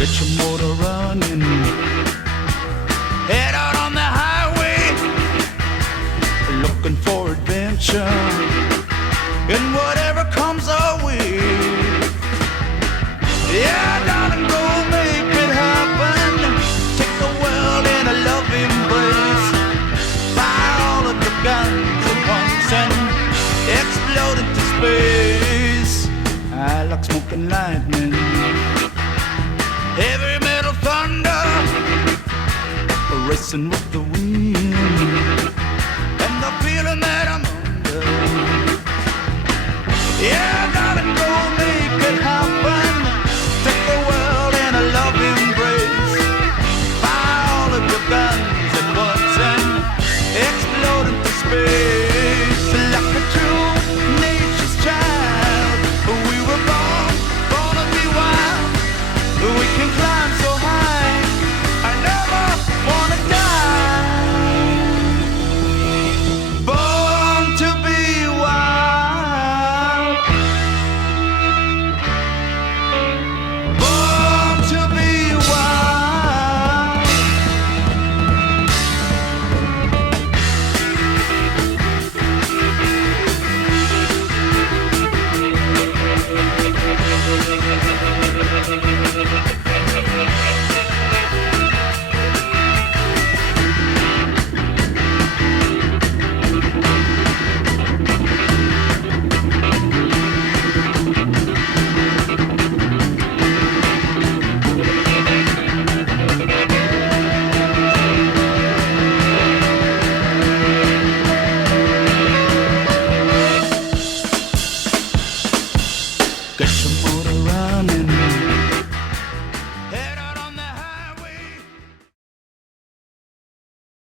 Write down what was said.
Get your motor running. Head out on the highway, looking for adventure and whatever comes our way. Yeah, darling, go make it happen. Take the world in a love embrace. Fire all of your guns at once and explode into space. I like smoking lightning, heavy metal thunder, racing with the wind, and the feeling that I'm under. Yeah, darling, go make it happen. Take the world in a love embrace. Fire all of your guns at once and explode into space. Like a true nature's child, we were born to be wild. We can climb so high, I never wanna die. Born to be wild. Born to be wild. Get your motor running.